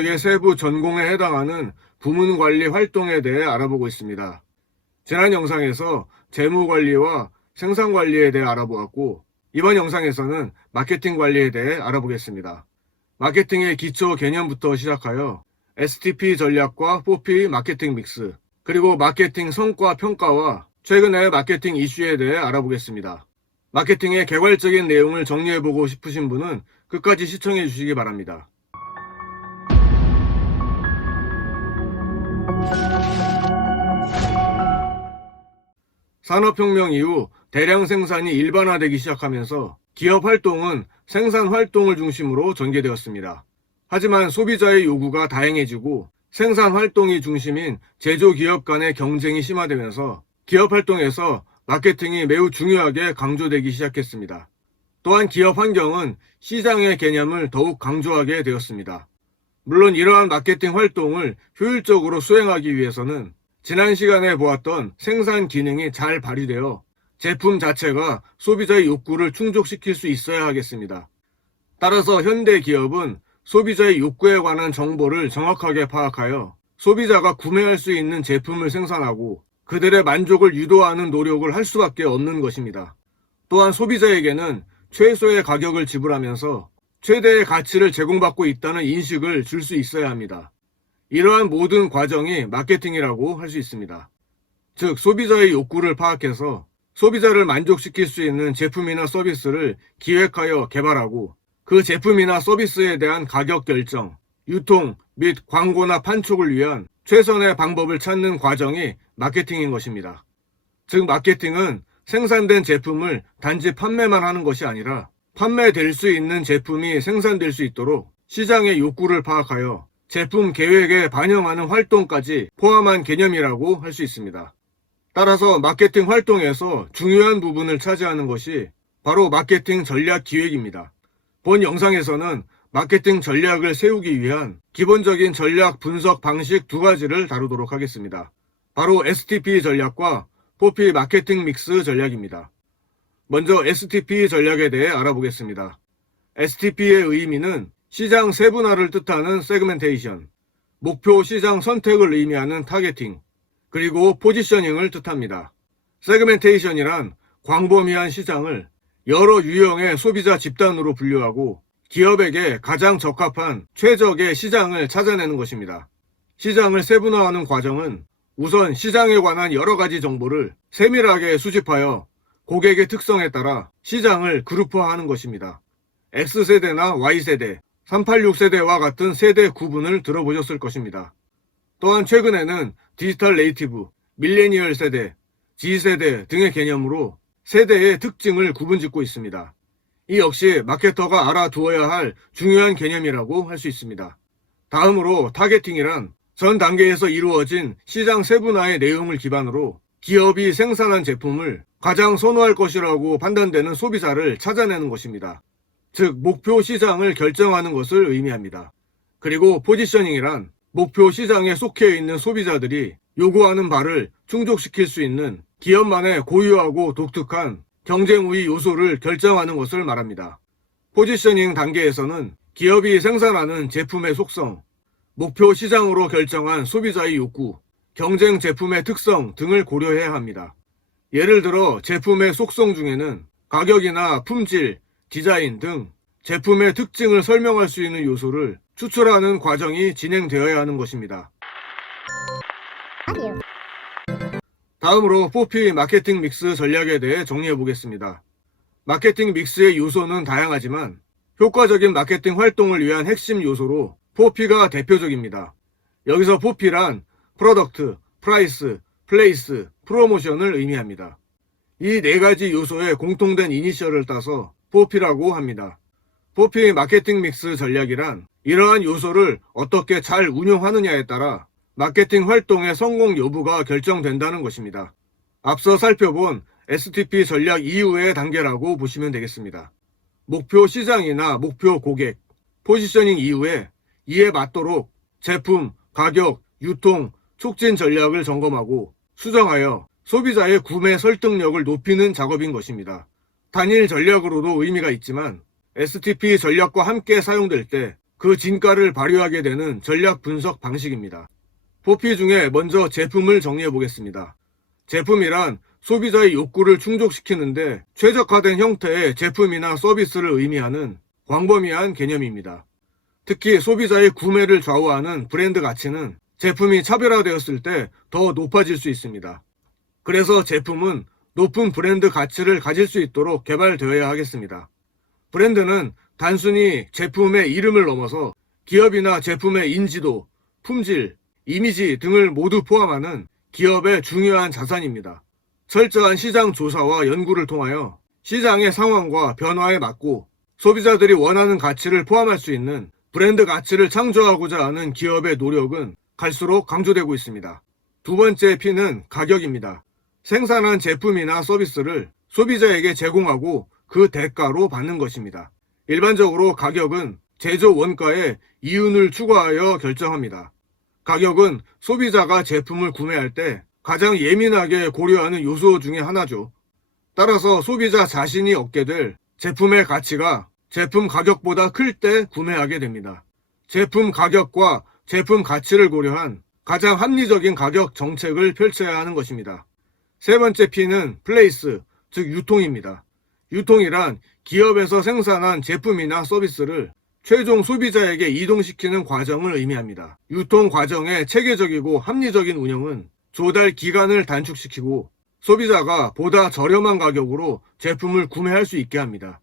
전략의 세부 전공에 해당하는 부문관리 활동에 대해 알아보고 있습니다. 지난 영상에서 재무관리와 생산관리에 대해 알아보았고, 이번 영상에서는 마케팅 관리에 대해 알아보겠습니다. 마케팅의 기초 개념부터 시작하여 STP 전략과 4P 마케팅 믹스, 그리고 마케팅 성과 평가와 최근의 마케팅 이슈에 대해 알아보겠습니다. 마케팅의 개괄적인 내용을 정리해보고 싶으신 분은 끝까지 시청해 주시기 바랍니다. 산업혁명 이후 대량 생산이 일반화되기 시작하면서 기업 활동은 생산 활동을 중심으로 전개되었습니다. 하지만 소비자의 요구가 다양해지고 생산 활동이 중심인 제조기업 간의 경쟁이 심화되면서 기업 활동에서 마케팅이 매우 중요하게 강조되기 시작했습니다. 또한 기업 환경은 시장의 개념을 더욱 강조하게 되었습니다. 물론 이러한 마케팅 활동을 효율적으로 수행하기 위해서는 지난 시간에 보았던 생산 기능이 잘 발휘되어 제품 자체가 소비자의 욕구를 충족시킬 수 있어야 하겠습니다. 따라서 현대 기업은 소비자의 욕구에 관한 정보를 정확하게 파악하여 소비자가 구매할 수 있는 제품을 생산하고 그들의 만족을 유도하는 노력을 할 수밖에 없는 것입니다. 또한 소비자에게는 최소의 가격을 지불하면서 최대의 가치를 제공받고 있다는 인식을 줄 수 있어야 합니다. 이러한 모든 과정이 마케팅이라고 할 수 있습니다. 즉, 소비자의 욕구를 파악해서 소비자를 만족시킬 수 있는 제품이나 서비스를 기획하여 개발하고 그 제품이나 서비스에 대한 가격 결정, 유통 및 광고나 판촉을 위한 최선의 방법을 찾는 과정이 마케팅인 것입니다. 즉, 마케팅은 생산된 제품을 단지 판매만 하는 것이 아니라 판매될 수 있는 제품이 생산될 수 있도록 시장의 욕구를 파악하여 제품 계획에 반영하는 활동까지 포함한 개념이라고 할 수 있습니다. 따라서 마케팅 활동에서 중요한 부분을 차지하는 것이 바로 마케팅 전략 기획입니다. 본 영상에서는 마케팅 전략을 세우기 위한 기본적인 전략 분석 방식 두 가지를 다루도록 하겠습니다. 바로 STP 전략과 4P 마케팅 믹스 전략입니다. 먼저 STP 전략에 대해 알아보겠습니다. STP의 의미는 시장 세분화를 뜻하는 세그멘테이션, 목표 시장 선택을 의미하는 타겟팅, 그리고 포지셔닝을 뜻합니다. 세그멘테이션이란 광범위한 시장을 여러 유형의 소비자 집단으로 분류하고 기업에게 가장 적합한 최적의 시장을 찾아내는 것입니다. 시장을 세분화하는 과정은 우선 시장에 관한 여러 가지 정보를 세밀하게 수집하여 고객의 특성에 따라 시장을 그룹화하는 것입니다. X세대나 Y세대, 386세대와 같은 세대 구분을 들어보셨을 것입니다. 또한 최근에는 디지털 네이티브, 밀레니얼 세대, G세대 등의 개념으로 세대의 특징을 구분짓고 있습니다. 이 역시 마케터가 알아두어야 할 중요한 개념이라고 할 수 있습니다. 다음으로 타겟팅이란 전 단계에서 이루어진 시장 세분화의 내용을 기반으로 기업이 생산한 제품을 가장 선호할 것이라고 판단되는 소비자를 찾아내는 것입니다. 즉, 목표 시장을 결정하는 것을 의미합니다. 그리고 포지셔닝이란 목표 시장에 속해 있는 소비자들이 요구하는 바를 충족시킬 수 있는 기업만의 고유하고 독특한 경쟁 우위 요소를 결정하는 것을 말합니다. 포지셔닝 단계에서는 기업이 생산하는 제품의 속성, 목표 시장으로 결정한 소비자의 욕구, 경쟁 제품의 특성 등을 고려해야 합니다. 예를 들어 제품의 속성 중에는 가격이나 품질, 디자인 등 제품의 특징을 설명할 수 있는 요소를 추출하는 과정이 진행되어야 하는 것입니다. 다음으로 4P 마케팅 믹스 전략에 대해 정리해 보겠습니다. 마케팅 믹스의 요소는 다양하지만 효과적인 마케팅 활동을 위한 핵심 요소로 4P가 대표적입니다. 여기서 4P란 프로덕트, 프라이스, 플레이스, 프로모션을 의미합니다. 이 네 가지 요소의 공통된 이니셜을 따서 4P라고 합니다. 4P 마케팅 믹스 전략이란 이러한 요소를 어떻게 잘 운용하느냐에 따라 마케팅 활동의 성공 여부가 결정된다는 것입니다. 앞서 살펴본 STP 전략 이후의 단계라고 보시면 되겠습니다. 목표 시장이나 목표 고객, 포지셔닝 이후에 이에 맞도록 제품, 가격, 유통, 촉진 전략을 점검하고 수정하여 소비자의 구매 설득력을 높이는 작업인 것입니다. 단일 전략으로도 의미가 있지만 STP 전략과 함께 사용될 때 그 진가를 발휘하게 되는 전략 분석 방식입니다. 4P 중에 먼저 제품을 정리해 보겠습니다. 제품이란 소비자의 욕구를 충족시키는데 최적화된 형태의 제품이나 서비스를 의미하는 광범위한 개념입니다. 특히 소비자의 구매를 좌우하는 브랜드 가치는 제품이 차별화되었을 때 더 높아질 수 있습니다. 그래서 제품은 높은 브랜드 가치를 가질 수 있도록 개발되어야 하겠습니다. 브랜드는 단순히 제품의 이름을 넘어서 기업이나 제품의 인지도, 품질, 이미지 등을 모두 포함하는 기업의 중요한 자산입니다. 철저한 시장 조사와 연구를 통하여 시장의 상황과 변화에 맞고 소비자들이 원하는 가치를 포함할 수 있는 브랜드 가치를 창조하고자 하는 기업의 노력은 갈수록 강조되고 있습니다. 두 번째 P는 가격입니다. 생산한 제품이나 서비스를 소비자에게 제공하고 그 대가로 받는 것입니다. 일반적으로 가격은 제조 원가의 이윤을 추가하여 결정합니다. 가격은 소비자가 제품을 구매할 때 가장 예민하게 고려하는 요소 중에 하나죠. 따라서 소비자 자신이 얻게 될 제품의 가치가 제품 가격보다 클 때 구매하게 됩니다. 제품 가격과 제품 가치를 고려한 가장 합리적인 가격 정책을 펼쳐야 하는 것입니다. 세 번째 P는 플레이스, 즉 유통입니다. 유통이란 기업에서 생산한 제품이나 서비스를 최종 소비자에게 이동시키는 과정을 의미합니다. 유통 과정의 체계적이고 합리적인 운영은 조달 기간을 단축시키고 소비자가 보다 저렴한 가격으로 제품을 구매할 수 있게 합니다.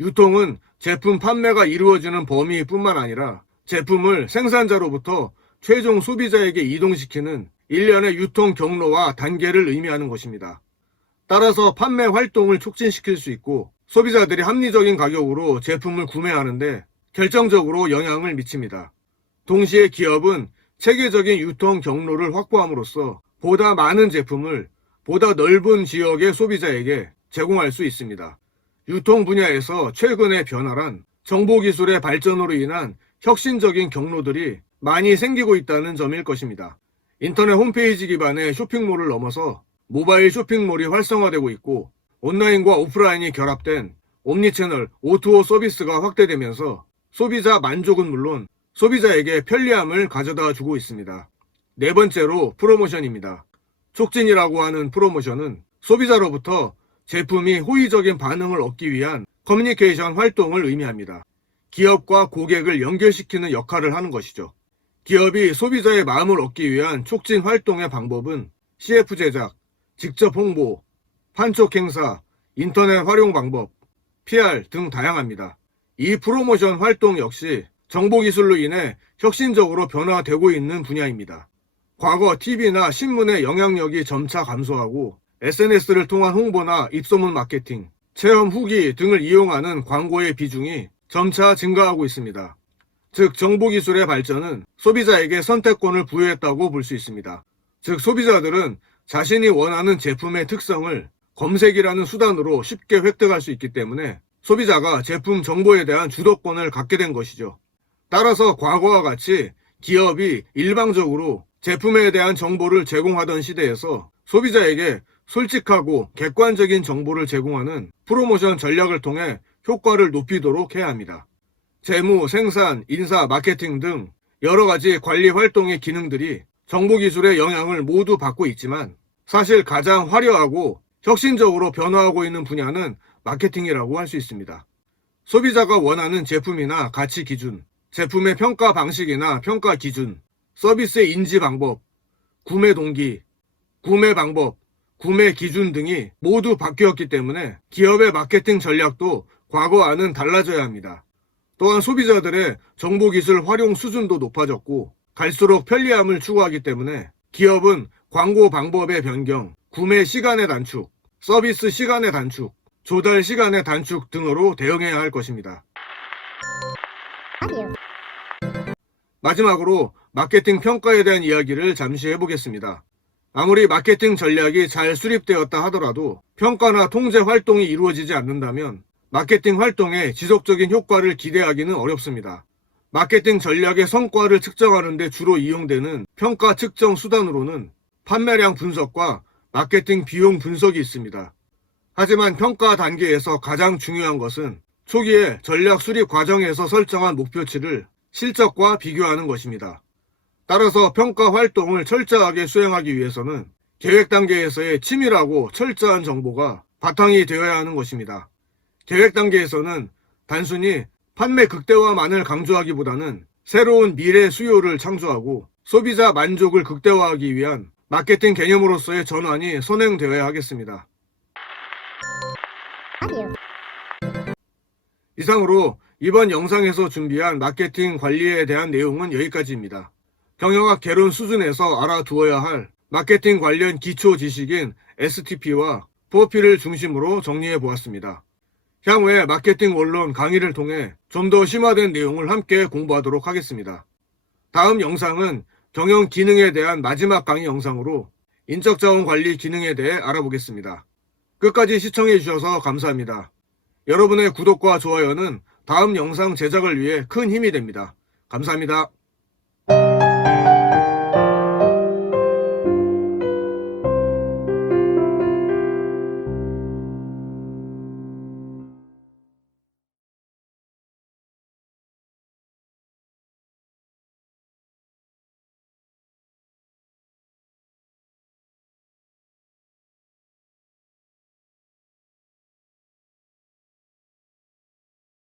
유통은 제품 판매가 이루어지는 범위뿐만 아니라 제품을 생산자로부터 최종 소비자에게 이동시키는 일련의 유통 경로와 단계를 의미하는 것입니다. 따라서 판매 활동을 촉진시킬 수 있고 소비자들이 합리적인 가격으로 제품을 구매하는데 결정적으로 영향을 미칩니다. 동시에 기업은 체계적인 유통 경로를 확보함으로써 보다 많은 제품을 보다 넓은 지역의 소비자에게 제공할 수 있습니다. 유통 분야에서 최근의 변화란 정보기술의 발전으로 인한 혁신적인 경로들이 많이 생기고 있다는 점일 것입니다. 인터넷 홈페이지 기반의 쇼핑몰을 넘어서 모바일 쇼핑몰이 활성화되고 있고 온라인과 오프라인이 결합된 옴니채널 O2O 서비스가 확대되면서 소비자 만족은 물론 소비자에게 편리함을 가져다 주고 있습니다. 네 번째로 프로모션입니다. 촉진이라고 하는 프로모션은 소비자로부터 제품이 호의적인 반응을 얻기 위한 커뮤니케이션 활동을 의미합니다. 기업과 고객을 연결시키는 역할을 하는 것이죠. 기업이 소비자의 마음을 얻기 위한 촉진 활동의 방법은 CF 제작, 직접 홍보, 판촉 행사, 인터넷 활용 방법, PR 등 다양합니다. 이 프로모션 활동 역시 정보기술로 인해 혁신적으로 변화되고 있는 분야입니다. 과거 TV나 신문의 영향력이 점차 감소하고 SNS를 통한 홍보나 입소문 마케팅, 체험 후기 등을 이용하는 광고의 비중이 점차 증가하고 있습니다. 즉 정보기술의 발전은 소비자에게 선택권을 부여했다고 볼 수 있습니다. 즉 소비자들은 자신이 원하는 제품의 특성을 검색이라는 수단으로 쉽게 획득할 수 있기 때문에 소비자가 제품 정보에 대한 주도권을 갖게 된 것이죠. 따라서 과거와 같이 기업이 일방적으로 제품에 대한 정보를 제공하던 시대에서 소비자에게 솔직하고 객관적인 정보를 제공하는 프로모션 전략을 통해 효과를 높이도록 해야 합니다. 재무, 생산, 인사, 마케팅 등 여러 가지 관리 활동의 기능들이 정보기술의 영향을 모두 받고 있지만 사실 가장 화려하고 혁신적으로 변화하고 있는 분야는 마케팅이라고 할 수 있습니다. 소비자가 원하는 제품이나 가치 기준, 제품의 평가 방식이나 평가 기준, 서비스의 인지 방법, 구매 동기, 구매 방법, 구매 기준 등이 모두 바뀌었기 때문에 기업의 마케팅 전략도 과거와는 달라져야 합니다. 또한 소비자들의 정보기술 활용 수준도 높아졌고 갈수록 편리함을 추구하기 때문에 기업은 광고 방법의 변경, 구매 시간의 단축, 서비스 시간의 단축, 조달 시간의 단축 등으로 대응해야 할 것입니다. 마지막으로 마케팅 평가에 대한 이야기를 잠시 해보겠습니다. 아무리 마케팅 전략이 잘 수립되었다 하더라도 평가나 통제 활동이 이루어지지 않는다면 마케팅 활동에 지속적인 효과를 기대하기는 어렵습니다. 마케팅 전략의 성과를 측정하는 데 주로 이용되는 평가 측정 수단으로는 판매량 분석과 마케팅 비용 분석이 있습니다. 하지만 평가 단계에서 가장 중요한 것은 초기에 전략 수립 과정에서 설정한 목표치를 실적과 비교하는 것입니다. 따라서 평가 활동을 철저하게 수행하기 위해서는 계획 단계에서의 치밀하고 철저한 정보가 바탕이 되어야 하는 것입니다. 계획 단계에서는 단순히 판매 극대화만을 강조하기보다는 새로운 미래 수요를 창조하고 소비자 만족을 극대화하기 위한 마케팅 개념으로서의 전환이 선행되어야 하겠습니다. 이상으로 이번 영상에서 준비한 마케팅 관리에 대한 내용은 여기까지입니다. 경영학 개론 수준에서 알아두어야 할 마케팅 관련 기초 지식인 STP와 4P를 중심으로 정리해 보았습니다. 향후에 마케팅 원론 강의를 통해 좀 더 심화된 내용을 함께 공부하도록 하겠습니다. 다음 영상은 경영 기능에 대한 마지막 강의 영상으로 인적자원 관리 기능에 대해 알아보겠습니다. 끝까지 시청해 주셔서 감사합니다. 여러분의 구독과 좋아요는 다음 영상 제작을 위해 큰 힘이 됩니다. 감사합니다.